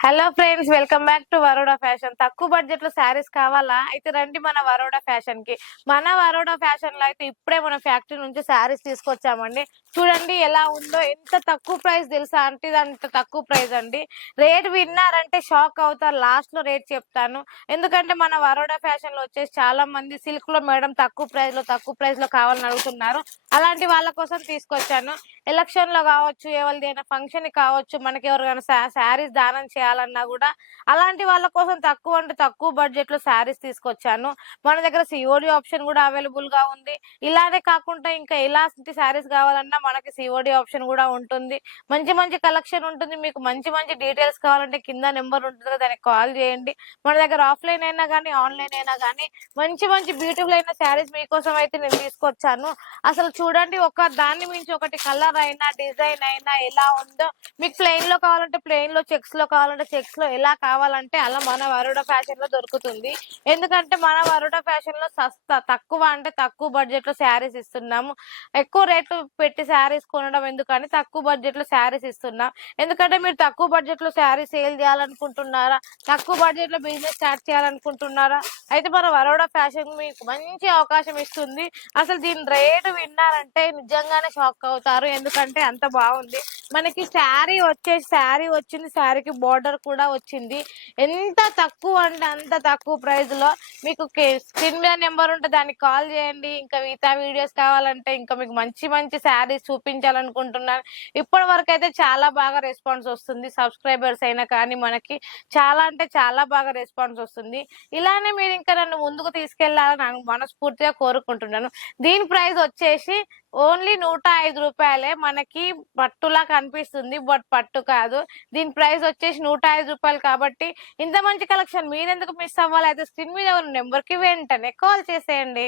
Hello friends, welcome back to Varoda fashion. తక్కువ budget లో శారీస్ కావాలా? అయితే రండి మన వరోడా ఫ్యాషన్ కి. మన వరోడా ఫ్యాషన్ లో అయితే ఇప్పుడే మన ఫ్యాక్టరీ నుంచి శారీస్ తీసుకొచ్చామండి. చూడండి ఎలా ఉందో. ఎంత తక్కువ ప్రైస్ తెలుసా అంటే అంత తక్కువ ప్రైస్ అండి. రేట్ విన్నారంటే షాక్ అవుతారు. లాస్ట్ లో రేట్ చెప్తాను. ఎందుకంటే మన వరోడా ఫ్యాషన్ లో వచ్చేసి చాలా మంది సిల్క్ లో మేడం తక్కువ ప్రైస్ లో కావాలని అడుగుతున్నారు. అలాంటి వాళ్ళ కోసం తీసుకొచ్చాను. ఎలక్షన్ లో కావచ్చు, ఎవరిదైనా ఫంక్షన్ కావచ్చు, మనకి ఎవరికైనా శారీస్ దానం చేయాలన్నా కూడా అలాంటి వాళ్ళ కోసం తక్కువ అంటే తక్కువ బడ్జెట్ లో శారీస్ తీసుకొచ్చాను. మన దగ్గర సిఓడి ఆప్షన్ కూడా అవైలబుల్ గా ఉంది. ఇలానే కాకుండా ఇంకా ఎలాంటి శారీస్ కావాలన్నా మనకి సిఓడి ఆప్షన్ కూడా ఉంటుంది. మంచి మంచి కలెక్షన్ ఉంటుంది. మీకు మంచి మంచి డీటెయిల్స్ కావాలంటే కింద నెంబర్ ఉంటుంది కదా, దానికి కాల్ చేయండి. మన దగ్గర ఆఫ్లైన్ అయినా కానీ ఆన్లైన్ అయినా కానీ మంచి మంచి బ్యూటిఫుల్ అయిన శారీస్ మీకోసం అయితే నేను తీసుకొచ్చాను. అసలు చూడండి, ఒక దాన్ని మించి ఒకటి కలర్ అయినా డిజైన్ అయినా ఎలా ఉందో. మీకు ప్లెయిన్ లో కావాలంటే ప్లెయిన్ లో, చెక్స్ లో కావాలంటే చెక్స్ లో, ఎలా కావాలంటే అలా మన వరోడా ఫ్యాషన్ లో దొరుకుతుంది. ఎందుకంటే మన వరోడా ఫ్యాషన్ లో సస్తా తక్కువ అంటే తక్కువ బడ్జెట్ లో శారీస్ ఇస్తున్నాము. ఎక్కువ రేట్లు పెట్టి శారీస్ కొనడం ఎందుకని తక్కువ బడ్జెట్ లో శారీస్ ఇస్తున్నాం. ఎందుకంటే మీరు తక్కువ బడ్జెట్ లో శారీస్ సేల్ చేయాలనుకుంటున్నారా, తక్కువ బడ్జెట్ లో బిజినెస్ స్టార్ట్ చేయాలనుకుంటున్నారా, అయితే మన వరోడా ఫ్యాషన్ మీకు మంచి అవకాశం ఇస్తుంది. అసలు దీని రేటు విన్నారంటే నిజంగానే షాక్ అవుతారు. ఎందుకంటే అంత బాగుంది. మనకి శారీ వచ్చింది, శారీకి బోర్డర్ కూడా వచ్చింది. ఎంత తక్కువ అంటే అంత తక్కువ ప్రైస్ లో మీకు స్క్రీన్ మీద నెంబర్ ఉంటే దానికి కాల్ చేయండి. ఇంకా మిగతా వీడియోస్ కావాలంటే ఇంకా మీకు మంచి మంచి శారీస్ చూపించాలనుకుంటున్నాను. ఇప్పటి వరకు అయితే చాలా బాగా రెస్పాన్స్ వస్తుంది. సబ్స్క్రైబర్స్ అయినా కానీ మనకి చాలా అంటే చాలా బాగా రెస్పాన్స్ వస్తుంది. ఇలానే మీరు ఇంకా నన్ను ముందుకు తీసుకెళ్లాలని మనస్ఫూర్తిగా కోరుకుంటున్నాను. దీని ప్రైస్ వచ్చేసి ఓన్లీ 105 రూపాయలే. మనకి పట్టులా కనిపిస్తుంది, బట్ పట్టు కాదు. దీని ప్రైస్ వచ్చేసి 105 రూపాయలు. కాబట్టి ఇంత మంచి కలెక్షన్ మీరెందుకు మిస్ అవ్వాలి? అయితే స్క్రీన్ మీద ఉన్న నెంబర్ కి వెంటనే కాల్ చేసేయండి.